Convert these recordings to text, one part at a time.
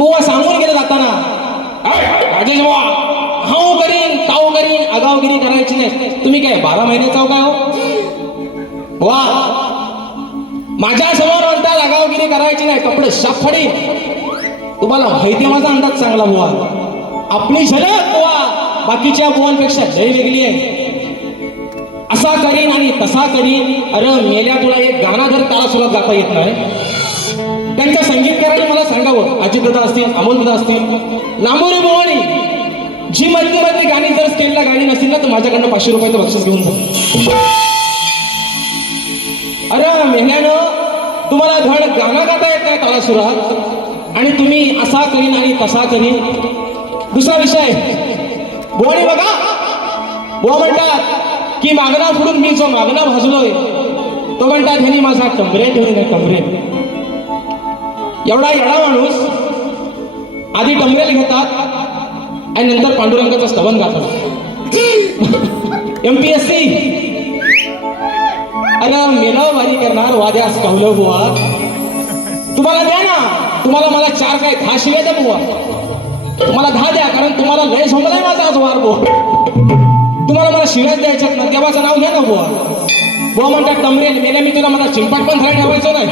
बुवा सांगून गेले जाताना. राजेश बुवा हाऊ करीन काऊ करीन आगावगिरी करायची नाही. तुम्ही काय बारा महिन्याचा हो काय हो? वा. माझ्यासमोर म्हणतात आगावगिरी करायची नाही कपडे शाफडी. तुम्हाला माहिती माझा अंदाज चांगला बुवा. आपली झलक बुवा. बाकीच्या बुवांपेक्षा लय वेगळी आहे. असा करीन आणि तसा करीन. अरे मेल्या तुला एक गाणं जर त्याला सुरुवात गाता येत नाही. त्यांच्या संगीतकाराने मला सांगावं. अजितदादा असतील अमोलदादा असतील लांबोरी भवानी जी मधली मधली गाणी जर स्केलला गाणी नसतील ना तर माझ्याकडनं पाचशे रुपयाचं बक्षीस घेऊन जा. अरे मेहन्यानं तुम्हाला धड गाणं गाता येत नाही त्याला सुरुवात आणि तुम्ही असा करीन आणि तसा करीन. दुसरा विषय बोवाणी बघा. बुवा म्हणतात की मागणा फुडून मी जो मागणा भाजलोय तो म्हणतात ह्यांनी माझा कमरे ठेवून आहे कमरे एवढा येडा माणूस आधी टमरेल घेतात आणि नंतर पांडुरंगाचं स्तवन गातात. एमपीएससी अरे मेला वारी करणार वाद्यास कवलं बुवा. तुम्हाला द्या ना. तुम्हाला मला चार काय दहा शिव्या द्या बुवा. तुम्हाला दहा द्या कारण तुम्हाला लय झोमलाय माझा आज वार बुवा. तुम्हाला मला शिव्याच द्यायच्यात ना देवाचं नाव घ्या ना बुवा. बुवा म्हणतात टमरेल मेल्या मी तुला मला चिंपाट पण धरायला ठेवायचो नाही.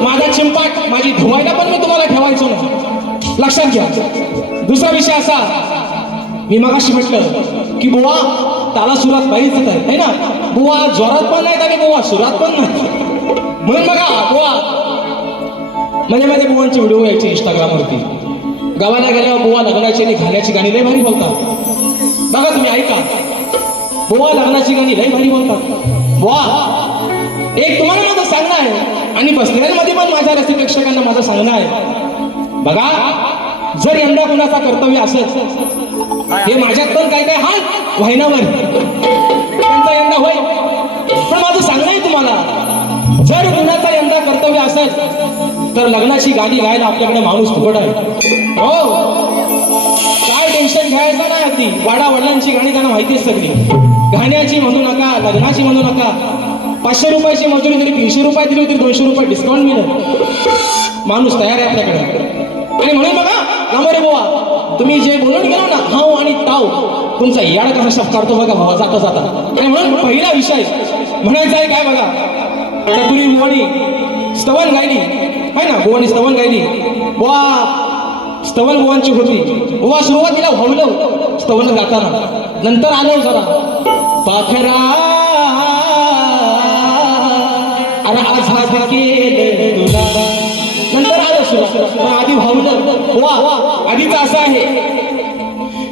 माझा चिंपाट माझी धुवायला पण मी तुम्हाला ठेवायचो ना. लक्षात घ्या. दुसरा विषय असा मी मगाशी म्हटलं की बुवा त्याला सुरात पाहिजेच आहे ना? बुवा जोरात पण नाहीत आणि बुवा सुरात पण नाही म्हणून बघा बुवा. म्हणजे माझे बुवांचे व्हिडिओ यायचे इंस्टाग्रामवरती. गावाला गेल्यावर बुवा लग्नाची आणि घाण्याची गाणी लय भारी बोलतात. बघा तुम्ही ऐका. बुवा लग्नाची गाणी लय भारी बोलतात. बुवा एक तुम्हाला माझं सांगणं आहे. आणि बसण्यामध्ये पण माझ्या रसिप्रेक्षकांना माझं सांगणं आहे. बघा जर यंदा कुणाचा कर्तव्य असत हे माझ्यात पण काय काय हाल व्हायनावर. त्यांचा यंदा होय. पण माझं सांगणं आहे तुम्हाला जर कुणाचा यंदा कर्तव्य असत तर लग्नाची गाणी गायला आपल्याकडे माणूस फुकट आहे. हो. काय टेन्शन घ्यायचं नाही अगदी. वाडा वडिलांची गाणी त्यांना माहिती सगळी. गाण्याची म्हणू नका लग्नाची म्हणू नका. पाचशे रुपयाची मजुरी जरी तीनशे रुपये दिली तरी दोनशे रुपये डिस्काउंट मिळेल. माणूस तयार आहे आपल्याकडे. आणि म्हणून बघा नामरे बोवा तुम्ही जे बोलून गेलो ना हाव आणि ताव तुमचा याड कसा शब्द काढतो बघा भावा जाता जाता. आणि म्हणून पहिला विषय म्हणायचा आहे काय बघा टपुरी बुवानी स्तवन गायली आहे ना बुवानी स्तवन गायली वा स्तवन गोवांची होती. बुवा सुरुवातीला व्हावलं स्तवन गाताना नंतर आलो जरा. पाखरा अरे आझाद केलं तुला. नंतर आलं सुरू पण आधी भावलं वा वा आधीच असं आहे.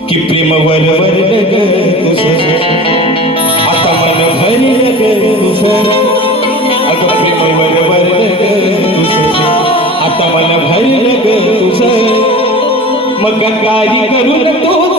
की प्रेम वर वर आता मन भरलं ग तुझं अगं प्रेम वर वर ग आता मन भरलं ग तुझं मग गंगारी करून तू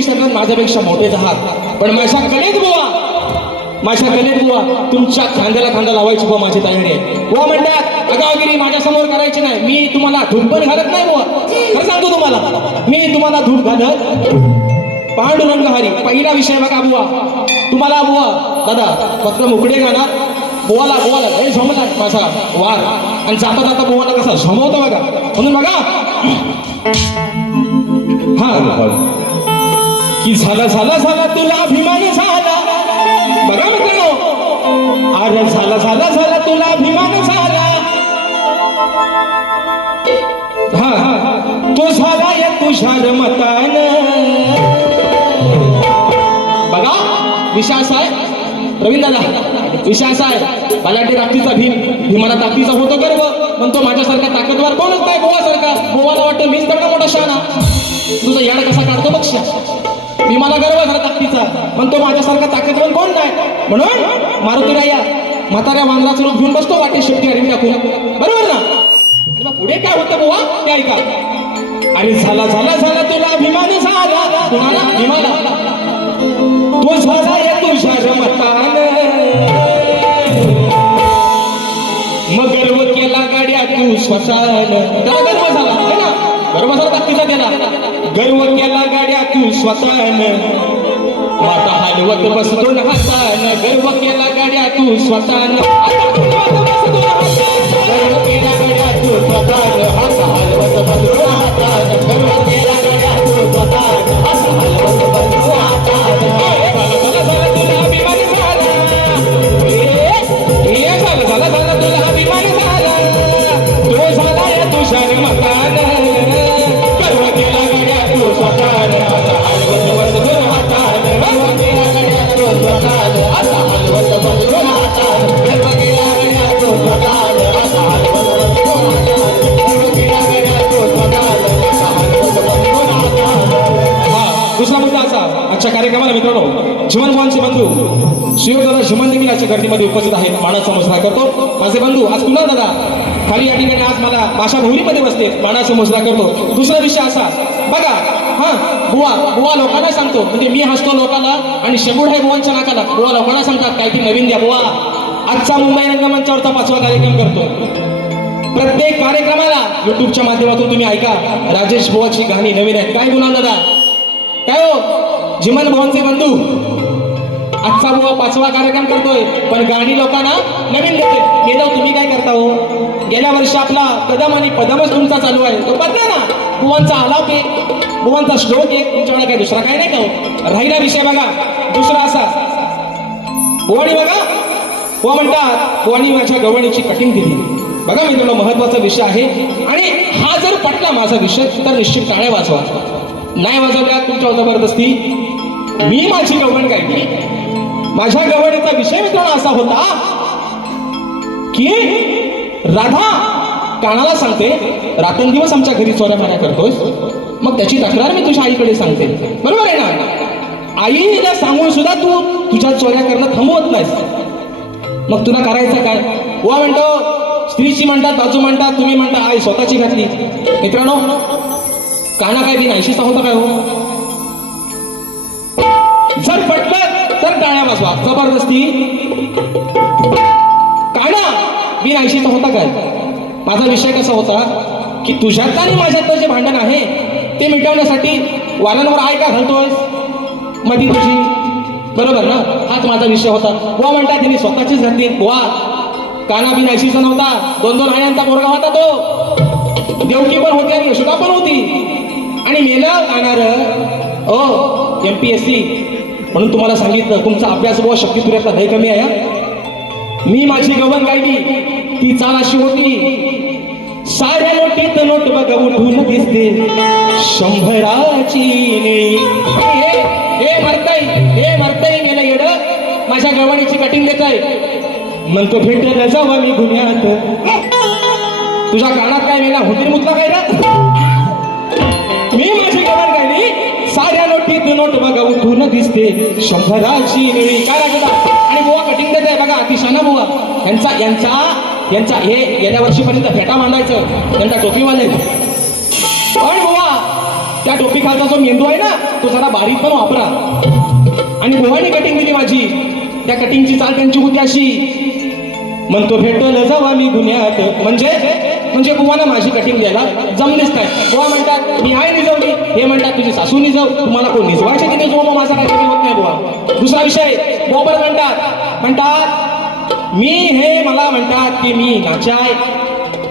तुम्ही शैक्षणिक माझ्यापेक्षा मोठेच आहात. पण माझ्या कलेत बुवा माझ्या कलेत बुवा तुमच्या खांद्याला खांदा लावायची बुवा माझी तयारी आहे. बुवा म्हणतात अगावगिरी माझ्यासमोर करायची नाही. मी तुम्हाला धूप पण घालत नाही बुवा. खरं सांगतो तुम्हाला. मी तुम्हाला धूप घालत पांडुरंग हरी पहिला विषय बघा बुवा. तुम्हाला बुवा दादा फक्त मुकडे घाला. बुवाला बुवाला हे झोमला माझा वार. आणि जाता जाता बुवाला कसा झोमवतो बघा. म्हणून बघा. हा. की झाला झाला झाला तुला अभिमान झाला. बघा मित्रांनो. अरे झाला झाला झाला तुला अभिमान झाला. हा तो झाला या तुझ्या मतान. बघा विषय आहे प्रवीण दादा. आहे बलाटे रात्रीचा भीम. भीमाला ताकदीचा होतो गर्व. म्हणतो माझ्यासारखा ताकदवार कोणच नाही गोवासारखा गोवाला वाटतं मीच तर मोठा शाना तुझा याड कसा काढतो मी मला गर्व झाला ताकदीचा. तो माझ्यासारखा ताकदवान कोण नाही? म्हणून मारुतीला या म्हाताऱ्या वांद्राचं रूप घेऊन बसतो वाटे शेपटी हरवी टाकून. बरोबर ना? पुढे काय होतं बुवा? ते ऐका. आणि झाला झाला झाला तुला अभिमान कुणाला? अभिमान तो झाला या तुझ्या जमतान. मग गर्व केला गाड्या तू स्वसान त्याला गर्व झाला है ना? गर्व झाला ताकदीचा त्याला. गर्व केला गाड्या स्वतःन. माता हलवत बसतो ना हातान. गर्व केला गाड्या तू स्वतःन. हलवत बसतो गर्व केला गाड्या तू स्वतःन. हलवत बसतो ना हातान. गर्व केला गाड्या तू स्वतःन. हलवत बसतो शिव देखील आजच्या गर्दीमध्ये उपस्थित आहेत. मानाचा मुजरा करतो. माझे बंधू आज पुन्हा दादा. खाली या ठिकाणी आज मला भाषा भोवरीमध्ये बसते मानाचा मुजरा करतो. दुसरा विषय असा. बघा हा बुवा बुवा लोकांना सांगतो. म्हणजे मी हसतो लोकांना आणि शेबूड आहे बुवांच्या नाकाला. बुवा लोकांना सांगतात काहीतरी नवीन द्या बुवा. आजचा मुंबई रंगमंचावरचा पाचवा कार्यक्रम करतो. प्रत्येक कार्यक्रमाला युट्यूबच्या माध्यमातून तुम्ही ऐका. राजेश बुवाची गाणी नवीन आहेत. काय बोला दादा काय हो? जिमन भवनचे बंधू. आजचा बुवा पाचवा कार्यक्रम करतोय. पण गाणी लोकांना नवीन देते गेलो तुम्ही काय करता हो? गेल्या वर्षी आपला कदम आणि पदमच तुमचा चालू आहे. तो बदला ना. बुवांचा आलाप एक बुवांचा श्लोक एक तुमच्याकडे काय दुसरा काय नाही का हो? राहिला विषय बघा. दुसरा असा. बुवाणी बघा. बुवा म्हणतात बुवाणी माझ्या गवणीची कठीण दिली बघा तुला महत्त्वाचा विषय आहे. आणि हा जर पटला माझा विषय तर निश्चित टाळ्या वाजवा. नाही वाजवल्या तुमच्या जबरदस्ती मी माझी गवण केली माझ्या गवणीचा विषय मित्रांनो असा होता की राधा कानाला सांगते रात्रंदिवस आमच्या घरी चोऱ्या माऱ्या करतोस मग त्याची तक्रार मी तुझ्या आईकडे सांगते. बरोबर आहे ना? आईला सांगून सुद्धा तू तुझ्या चोऱ्या करणं थांबवत नाहीस. मग तुला करायचं काय? वा म्हणतो स्त्रीची म्हणतात बाजू म्हणतात तुम्ही म्हणता आई स्वतःची घातली. मित्रांनो काना काय बिन ऐंशीचा होता काय हो? तर जबरदस्ती. काढा. मी ऐंशीचा होता काय? माझा विषय कसा होता की तुझ्यात आणि माझ्यातलं जे भांडण आहे ते मिटवण्यासाठी वारंवार आय का घालतोय मधी तुझी. बरोबर ना? हाच माझा विषय होता. वा म्हणताय त्यांनी स्वतःचीच घातली वा. काना बिन ऐशीचा नव्हता. दोन दोन आयांचा पोरगा होता तो. देवकी पण होती आणि यशोदा पण होती. आणि मेलं जाणार O M P S C म्हणून तुम्हाला सांगितलं तुमचा अभ्यास व शक्ती तुऱ्यातला कमी आहे मी माझी गवन गायली ती चाल अशी होती. साऱ्या नोटीत नोट बघ उठून दिसते. शंभराची हे मरताई हे मरताई गेलं येड. माझ्या गवणीची कटिंग देत आहे म्हणतो भेटलं जावा मी गुन्ह्यात. तुझ्या कानात काय मेला? होतील मुतला काय ना साऱ्या नोट बघा उठून दिसते. शंभराची निळी काय लागला आणि बुवा कटिंग देत आहे बघा अतिशाना बुवा. यांचा यांचा यांचा हे गेल्या वर्षीपर्यंत फेटा मांडायचं. त्यांचा टोपी बांधायचं पण बुवा त्या टोपी खालचा जो मेंदू आहे ना तो जरा बारीक पण वापरा. आणि बुवाने कटिंग दिली माझी. त्या कटिंगची चाल त्यांची होती अशी. म्हणतो भेटल जावा मी गुन्ह्यात. म्हणजे? म्हणजे बुवानं माझी कठीण द्यायला जमलीच काय बुवा म्हणतात मी आहे निजवली हे म्हणतात तुझी सासू निजव तुम्हाला कोण निजवायचे की निजवा मग माझा काही कमी होत नाही बुवा. दुसरा विषय बोबर म्हणतात म्हणतात मी हे मला म्हणतात की मी नाचाय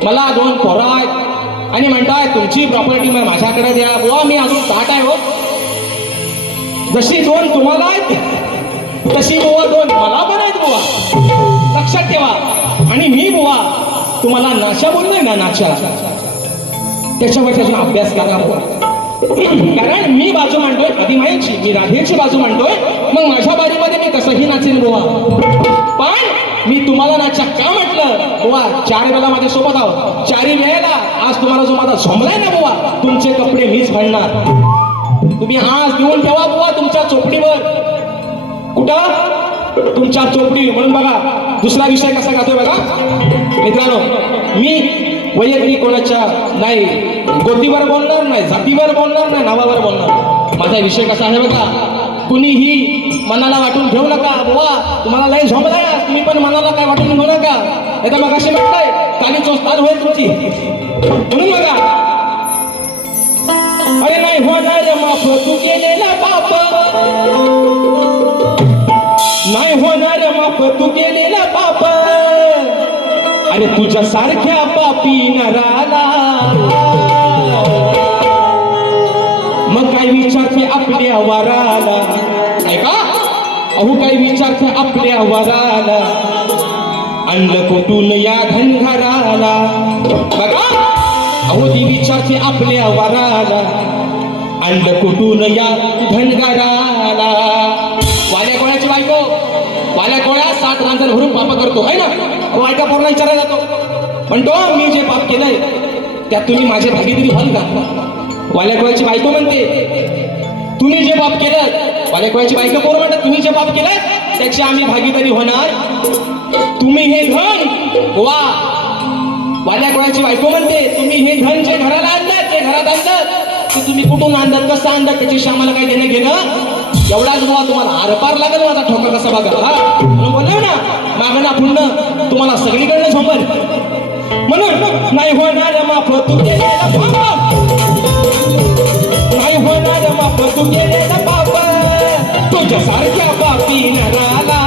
मला दोन पोरं आहेत. आणि म्हणताय तुमची प्रॉपर्टी मग माझ्याकडे द्या. बुवा मी अजून ताट आहे हो. जशी दोन तुम्हाला आहेत तशी बुवा दोन मला पण आहेत बुवा. लक्षात ठेवा. आणि मी बुवा तुम्हाला नाशा बोललोय ना नाशा? त्याच्यावर त्याचा अभ्यास करा बुवा. कारण मी बाजू मांडतोय आधी माहिती मी राधेची बाजू मांडतोय मग माझ्या बाजूमध्ये मी कसंही नाचेन बोवा. पण मी तुम्हाला नाचा का म्हटलं? बुवा चार वेळा माझ्या सोबत आहोत चारी वेळेला आज तुम्हाला जो माझा झोमलाय ना बुवा तुमचे कपडे मीच फाडणार तुम्ही आज देऊन ठेवा बुवा तुमच्या चोपडीवर. कुठं? तुमच्या चोपडी म्हणून बघा दुसरा विषय कसा गातोय बघा. मित्रांनो मी वैयक्तिक कोणाच्या नाही गोतीवर बोलणार नाही जातीवर बोलणार नाही नावावर बोलणार माझा विषय कसा आहे बघा कुणीही मनाला वाटून घेऊ नका बुवा तुम्हाला लय झोपलाय तुम्ही पण मनाला काय वाटून घेऊ नका. नाही तर मग अशी म्हटलंय काली चोस्ताल होय तुमची. म्हणून बघा. अरे नाही होणार माफ तू केलेला बाप. नाही होणार माफ तू केलेला पाप अरे तुझ्या सारख्या पापी नराला. मग काय विचारते आपल्या वराला? ऐका. अहो काय विचारते आपल्या वराला? आणलं कुठून या घनघराला बघा. अहो ती विचारते आपल्या वराला. आणलं कुठून या घनघराला सात भरून पाप करतो आहे ना? तो बायका पोरला जातो. म्हणतो मी जे पाप केलंय त्यात तुम्ही माझे भागीदारी व्हाल का? वाल्याकुळाची बायको म्हणते तुम्ही जे पाप केलं वाल्या बायको पोर म्हणतात तुम्ही जे पाप केलं त्याची आम्ही भागीदारी होणार. तुम्ही हे धन वा. वाल्याकुळाची बायको म्हणते तुम्ही हे धन जे घराला आणलं ते घरात आणलं ते तुम्ही कुठून आणलं कसं आणलं त्याच्याशी आम्हाला काही देणं घेणं एवढाच बुवा तुम्हाला आरपार लागेल माझा ठोका कसा बघा. हा. बोललो तुम्हाला सगळीकडनं झोंबर म्हणून नाही होणार माफ तू केलेला पाप. नाही होणार माफ तू केलेला पाप. तुझ्या सारख्या पापी नराला.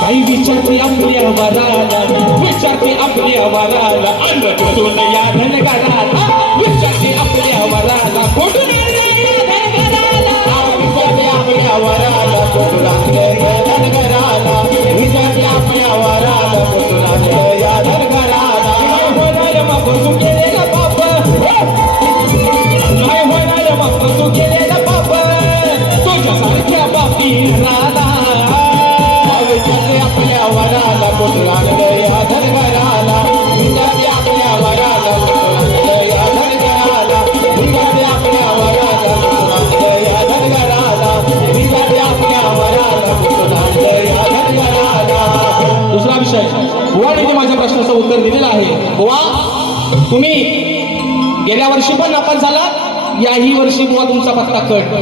काही विचारते आपल्या वराला. विचारते आपल्या वराला. अन्न तुला या धनगराला विचारते दिलेलं तुम्ही गेल्या वर्षी पण नापास झाला याही वर्षी बुवा तुमचा पत्ता कट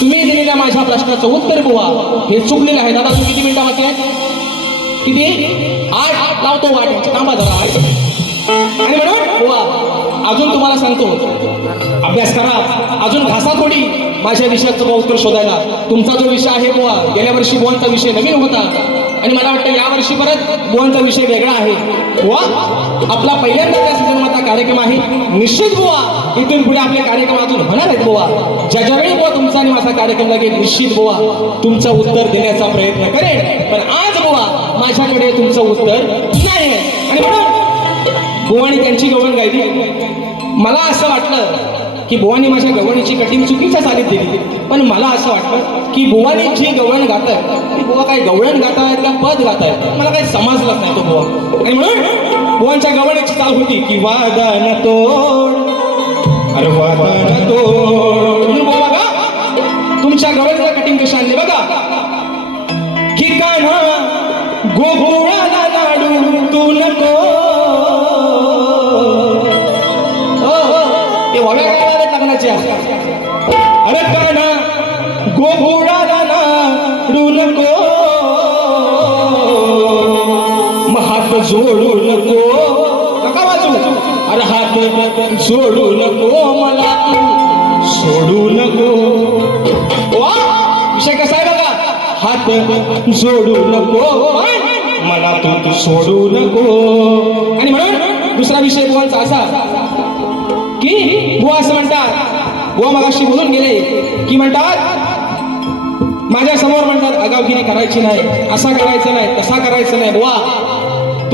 तुम्ही दिलेल्या माझ्या प्रश्नाचं उत्तर बुवा हे चुकलेलं आहे. दादा तुम्ही किती मिनिटं बाकी आहे किती? आठ. आठ. लावतो वाट थांबा जरा. आठ. आणि म्हणून बुवा अजून तुम्हाला सांगतो. अभ्यास करा. अजून घासा थोडी. माझ्या विषयाचं उत्तर शोधायला. तुमचा जो विषय आहे बुवा गेल्या वर्षी बुवांचा विषय नवीन होता. आणि मला वाटतं यावर्षी परत बुवांचा विषय वेगळा आहे. बुवा आपला पहिल्यांदा त्या जन्माचा कार्यक्रम आहे. निश्चित बुवा इथून पुढे आपले कार्यक्रम अजून होणार आहेत बुवा. ज्या ज्यावेळी बुवा तुमचा आणि माझा कार्यक्रम लागेल निश्चित बुवा तुमचं उत्तर देण्याचा प्रयत्न करेन. पण आज बुवा माझ्याकडे तुमचं उत्तर नाही आहे आणि म्हणून बुवानी त्यांची गवण गायली. मला असं वाटलं की बुवानी माझ्या गवणीची कठीण चुकीच्या चालीत दिली. पण मला असं वाटलं की बुवानी जी गवळण गातं की बुवा काही गवळण गात आहेत का? पद गात आहेत मला काही समजलंच नाही तो बुवा. आणि म्हणून बुवांच्या गवळण्याची चाल होती की वादन तोड. अरे वादन तोड. म्हणून बुवा बघा तुमच्या गवळीला कटिंग कशी आणली बघा. की कान्हा गोकुळाला लाडू तू नको. हो हो. ते अरे कान्हा गोकुळाला हात जोडू नको. नका वाजू अरे हात जोडू नको मला. तू सोडू नको. वा विषय कसा आहे बघा. हात जोडू नको. मला तू तू सोडू नको. आणि म्हणून दुसरा विषय बुवांचा असा की बुवा असं म्हणतात. बुवा मगाशी बोलून गेले की म्हणतात माझ्यासमोर म्हणतात अगावगिरी करायची नाही असा करायचं नाही तसा करायचं नाही. बुवा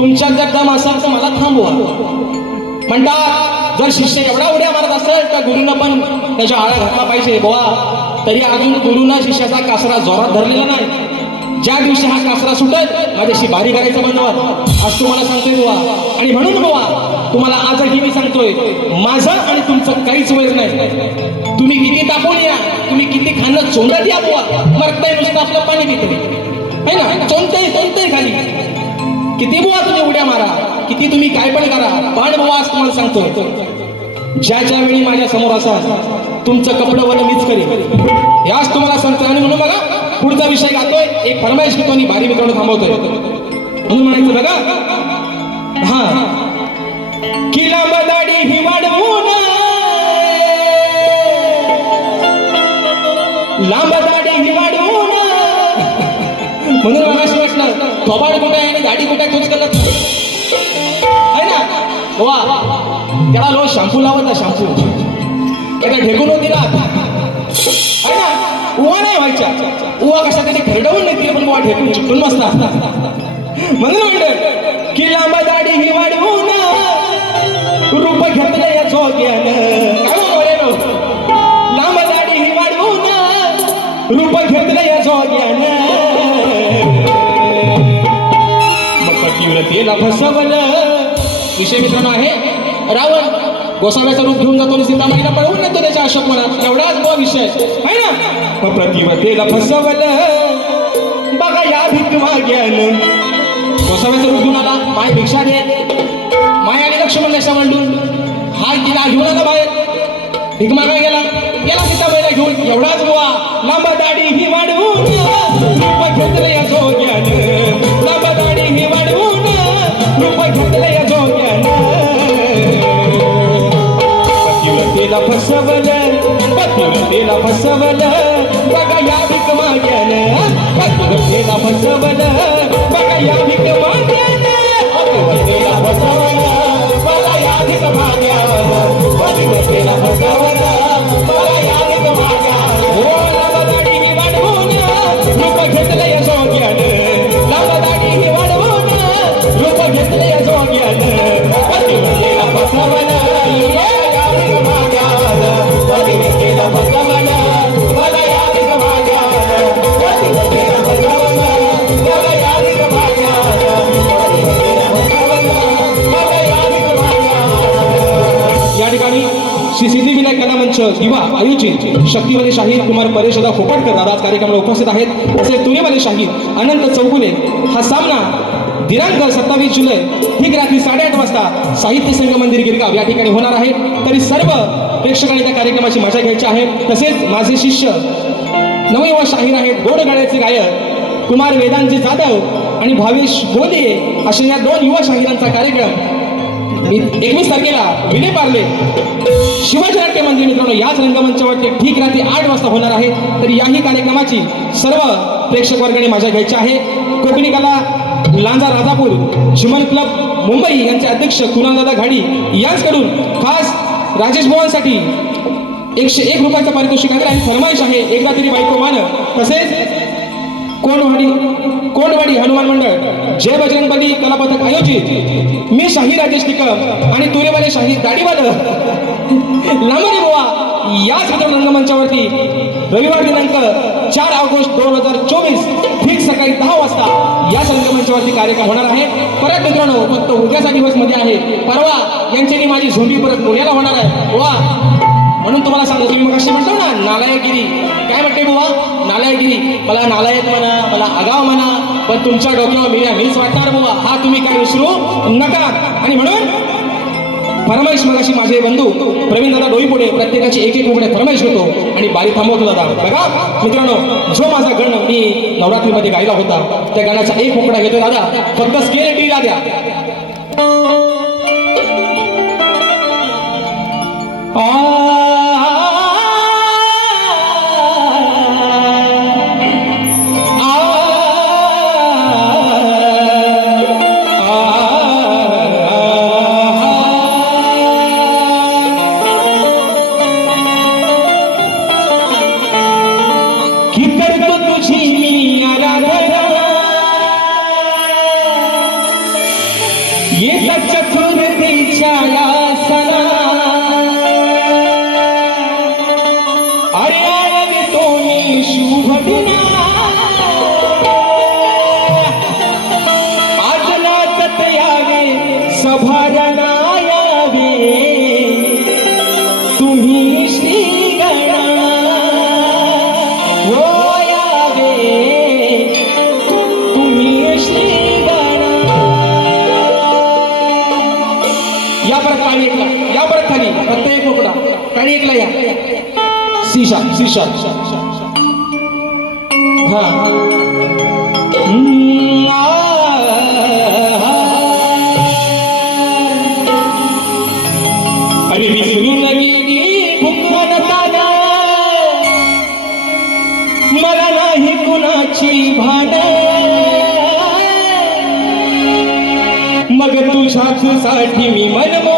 तुमच्यात जर दम तर मला थांबवा. म्हणतात जर शिष्य एवढा उड्या मारत असेल तर गुरुनं पण त्याच्या आळा घातला पाहिजे. बुवा तरी अजून गुरुनं शिष्याचा कासरा जोरात धरलेला नाही. ज्या दिवशी हा कासरा सुटत माझ्याशी बारी करायचं बनवत आज तुम्हाला सांगतोय बुवा. आणि म्हणून बुवा तुम्हाला आजही मी सांगतोय माझं आणि तुमचं काहीच वेळ नाही. तुम्ही किती तापून या तुम्ही किती खाणं चोंडत या बुवा. मरताय नुसतं आपलं पाणी पितो है ना? चोंडतंय चोंडतंय खाली. किती बुवा तुम्ही उड्या मारा? किती तुम्ही काय पण करा. पण बुवा आज तुम्हाला सांगतो. ज्या ज्या वेळी माझ्यासमोर असा तुमचं कपडं वर मीच करेन. याच तुम्हाला सांगतो आणि म्हणून बघा पुढचा विषय गातोय. एक फरमाईश घेतो आणि भारी मित्रांनो थांबवतोय. म्हणून म्हणायचं बघा. हा. किला बदाडी ही वाढवून लांब दाढी ही वाढवून म्हणून मला असं वाटलं थोबाड कुठे आहे आणि गाडी कुठे आहे करत आहे ना? वा. त्याला लो शॅम्पू लावत ना शॅम्पू. त्याला ढेकून दिला आहे ना? उवा नाही व्हायच्या. उवा कशा तरी खरडवून नाही तिला पण उवा ढेकून चिपटून बसला? म्हणून म्हणलं की लांब दाढी ही वाढवून रूप घेतलं या जोग्यानं. लांब दाढी ही वाढवून रूप घेतलं या जोग्यानं. तीव्रतेला फसवलं विषय मित्रांनो आहे रावण गोसाव्याचं रूप घेऊन जातो आणि सीतामाईला पळवून नेतो त्याच्या अशोक मनात एवढाच बो विषय. आहे ना? मग प्रतिव्रतेला फसवलं बघा या भीक माग्यानं गोसाव्याचं रूप घेऊन आला माय भिक्षा दे माय आणि लक्ष्मण दशा मांडून हा तिला घेऊन आला बाहेर. भीक मागा गेला. गेला सीताबाईला घेऊन. एवढाच बुवा. लांब दाढी ही वाढवून. घेतलं फसवलं पतिव्रतेला फसवलं बघा या भीक माग्यानं पतिव्रतेला फसवलं बघा या भीक माग्यानं कार्यक्रमाला उपस्थित आहेत. तसेच तुरेवाले शाहीर अनंत चौगुले हा सामना दिनांक सत्तावीस जुलै ठीक रात्री साडेआठ वाजता साहित्य संघ मंदिर गिरगाव या ठिकाणी होणार आहे. तरी सर्व प्रेक्षकांनी त्या कार्यक्रमाची मजा घ्यायची आहे. तसेच माझे शिष्य नवयुवा शाहीर आहेत गोड गाण्याचे गायक कुमार वेदांचे जाधव आणि भावेश बोले अशा या दोन युवा शाहिरांचा कार्यक्रम एकवीस तारखेला विले पार्ले. शिवाजी नाट्य मंदिर मित्रांनो याच रंगमंचावरती ठीक रात्री आठ वाजता होणार आहे. तर याही कार्यक्रमाची सर्व प्रेक्षक वर्गाने मजा घ्यायची आहे. कोकणी कला लांजा राजापूर शिमन क्लब मुंबई यांचे अध्यक्ष कुणालदादा घाडी याचकडून खास राजेश भुवांसाठी एकशे एक रुपयाचा पारितोषिक आहे. आणि फरमाईश आहे. एकदा तरी बायको मान. तसेच कोणवाडी कोणवाडी हनुमान मंडळ जय बजरंगबली कलापथक आयोजित. मी शाही राजेश निकम आणि तुरेवाले शाही दाडीवाल लांबरी बुवा या साधारण रंगमंचावरती रविवार दिनांक चार ऑगस्ट दोन हजार चोवीस ठीक सकाळी दहा वाजता या रंगमंचावरती कार्यक्रम होणार आहे. परत मित्रांनो फक्त उद्याचा दिवसमध्ये आहे. परवा यांच्यानी माझी झोंबी परत पुण्याला होणार आहे. वा म्हणून तुम्हाला सांगतो तुम्ही मग अशी म्हणतो ना नालायगिरी काय म्हणते बुवा? नालायगिरी मला नालायक म्हणा मला आगाव म्हणा पण तुमच्या डोक्यावर मिऱ्या मीच वाटणार बुवा. हा तुम्ही काय विसरू नका. आणि म्हणून फरमाईश मग अशी माझे बंधू प्रवीण दादा डोईपुढे प्रत्येकाची एक एक उघडे फरमाईश होतो आणि बारी थांबवतो दादा बघा मित्रांनो जो माझा गण मी नवरात्रीमध्ये गायला होता त्या गाण्याचा एक उकडा घेतो दादा. फक्त स्केल टीला द्या. येता आणि एकला या सीशा सीशा हा हम्म, आ, अरे विसरून गेली भुंगण ताना मला नाही कुणाची भान मग तुझ्याच साठी मी मनमोहन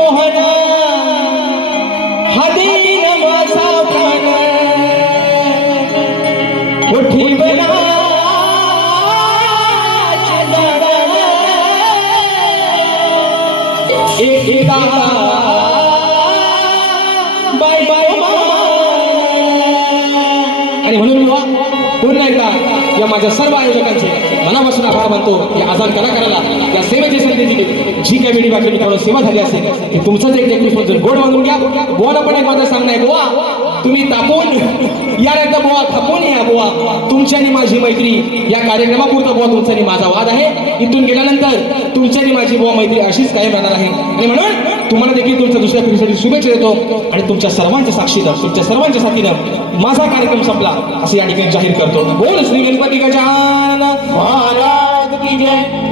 आणि म्हणून वा- पुन्हा एकदा या माझ्या सर्व आयोजकांचे मनापासून आभार मानतो की आझाद कलाकाराला या सेवेची संधी दिली. जी काही वेळी वाटली मित्रांनो सेवा झाली असेल की तुमचंच एक एकवीस जर गोड बांधून घ्या. बुवाला पण एक माझं सांगणं आहे बोवा तुम्ही तापून या एकदा बुवा थापून या बुवा. तुमची आणि माझी मैत्री या कार्यक्रमापुरता बुवा तुमचा आणि माझा वाद आहे. इथून गेल्यानंतर तुमची आणि माझी बुवा मैत्री अशीच कायम राहणार आहे. आणि म्हणून तुम्हाला देखील तुमच्या दुसऱ्या पिढीसाठी शुभेच्छा देतो आणि तुमच्या सर्वांच्या साक्षीनं तुमच्या सर्वांच्या साथीनं माझा कार्यक्रम संपला असं या ठिकाणी जाहीर करतो. बोल श्री गणपती गजान महाराज की जय.